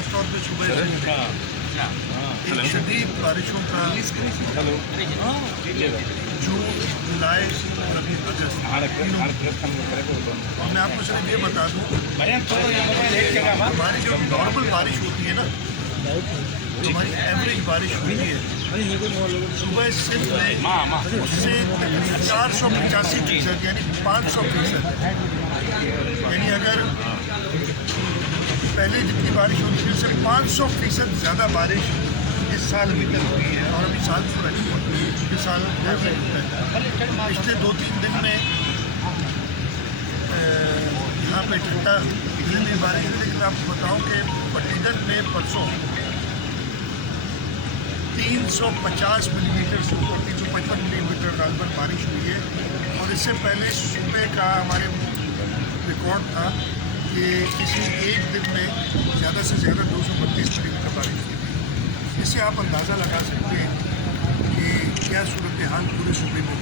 खासतौर पर सुबह से एक शदीद बारिशों का जून जुलाई और अभी अगस्त और मैं आपको सिर्फ ये बता दूँ हमारी जो नॉर्मल बारिश होती है ना, हमारी एवरेज बारिश होती है सुबह सिर्फ में उससे 485% यानी 500%, यानी अगर पहले जितनी बारिश होती थी उससे 500% ज़्यादा बारिश इस साल अभी तक हुई है। और अभी साल पूरा नहीं हुआ, इस साल पिछले 2-3 दिन में यहाँ पे ठंडा जिले में बारिश हुई, लेकिन आपको बताऊँ कि पट्टीदर में परसों 350 मिलीमीटर से ऊपर 355 मिलीमीटर रात भर बारिश हुई है। और इससे पहले सुबह का हमारे रिकॉर्ड था कि किसी एक दिन में ज़्यादा से ज़्यादा 232 मिलीमीटर बारिश हुई। इससे आप अंदाज़ा लगा सकते हैं कि क्या सूरत हाल पूरे सूबे में